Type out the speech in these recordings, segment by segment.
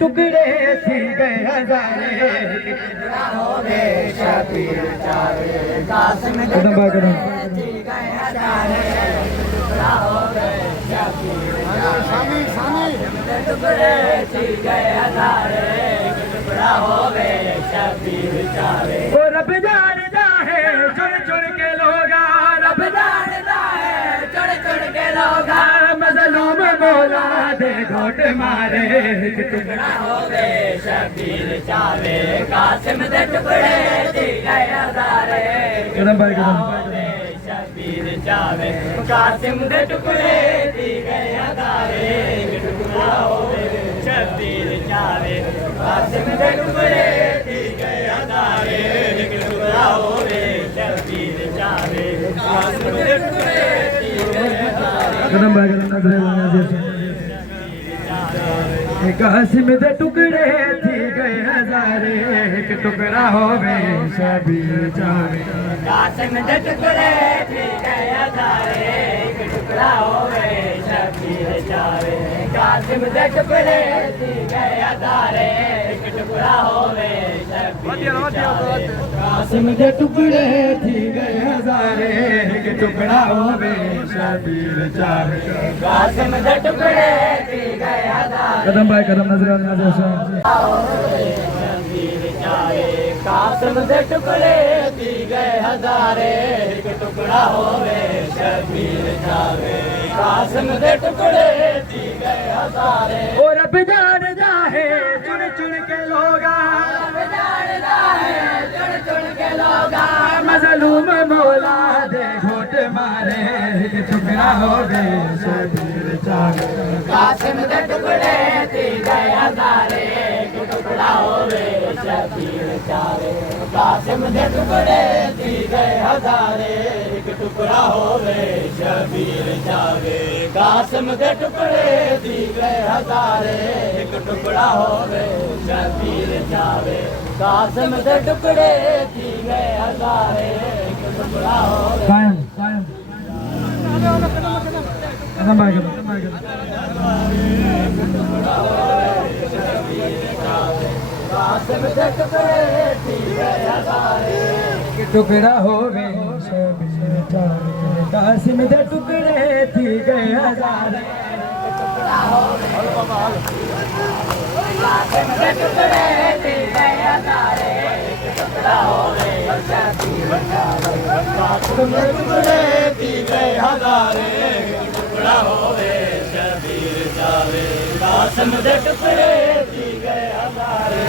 टुकड़े थी गए हजारे हो गए शबीर जावे कासिम दे कदम बाय टुकड़े कदम थी गए हजारे टुकड़ा हो गए शबीर जावे कासिम दे टुकड़े थी गए हजारे टुकड़ा हो गए शबीर जावे वो रब जानता है चुन चुन के लोगा रब जानता है चढ़ चढ़ के लोग मजलूम बोला दे घोट मारे टुकड़ा हो गए शबीर जावे कासिम दे टुकड़े थी गए हजारे कदम बाय कदम शबीर जावे कासिम दे टुकड़े थी गए हजारे टुकड़ा हो गए शबीर जावे कासिम दे टुकड़े थी गए हजारे टुकड़ा हो गए शबीर जावे कासिम दे टुकड़े थी गए हजारे कदम बाय कदम नजरे नजर कासिम दे टुकड़े थी गए हजारे एक टुकड़ा हो गए शबीर जावे कासिम दे टुकड़े थी गए हजारे एक टुकड़ा हो गए शबीर जावे कासिम दे टुकड़े थी गए हजारे एक टुकड़ा हो गए शबीर जावे कासिम दे टुकड़े थी गए हजारे एक टुकड़ा हो गए शबीर जावे कासिम दे टुकड़े थी गए हजारे कदम बाय कदम नजर नजर शबीर जावे कासिम दे टुकड़े थी गए हजारे एक टुकड़ा हो गए शबीर जावे कासिम दे टुकड़े थी गए हजारे और रब जानता है चुन चुन के लोगा जानता है चुन चुन के लोग मजलूम मौला दे घोट मारे एक टुकड़ा हो गए शबीर जावे कासिम दे टुकड़े थी गए हजारे एक टुकड़ा हो गए शबीर जावे कासिम दे टुकड़े थी गए हजारे एक टुकड़ा हो गए शबीर जावे कासिम दे टुकड़े थी गए हजारे एक टुकड़ा हो गए शबीर जावे कासिम दे टुकड़े थी गए हजारे एक टुकड़ा हो गए कायम कायम कदम बाय कदम कासिम दे टुकड़े थी गए हजारे टुकड़ा हो गए शबीर जावे कासिम दे टुकड़े थी गए हजारे कासिम दे टुकड़े थी गए हजारे टुकड़ा हो गए शबीर जावे कासिम दे टुकड़े थी गए हजारे टुकड़ा हो गए शबीर जावे कासिम दे टुकड़े थी गए हजारे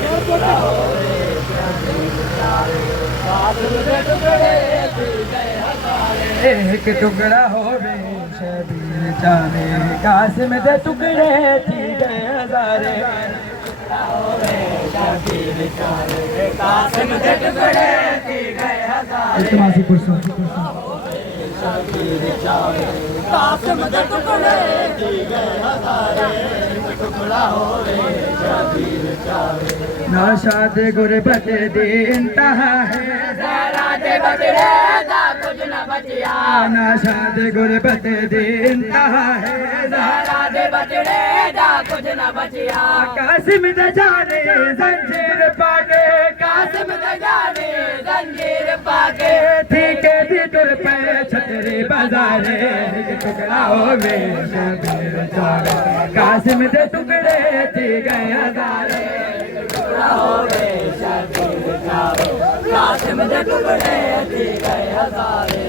टुकड़ा हो गए शबीर जावे कासिम दे टुकड़े थी गए हजारे एक टुकड़ा हो गए शबीर जावे कासिम दे टुकड़े थी गए हजारे शबीर जावे कासिम दे टुकड़े थी गए हजारे इतमासी कुर्सी शबीर जावे कासिम दे टुकड़े थी गए हजारे टुकड़ा हो गए शबीर जावे नाशा दे गुरबत दे इंतहा है जरा दे बचड़े दा कुछ न बचिया नाशा दे गुरबत दे इंतहा है जरा दे बचड़े दा कुछ न बचिया कासिम दे जाने जंजीर पाके कासिम दे जाने जंजीर पाके ठीक है भी तुर पे छतरी बाजारे एक टुकड़ा हो गए शबीर जावे कासिम दे टुकड़े थी गए हजारे टुकड़ा हो गए शबीर जावे कासिम दे टुकड़े थी गए हजारे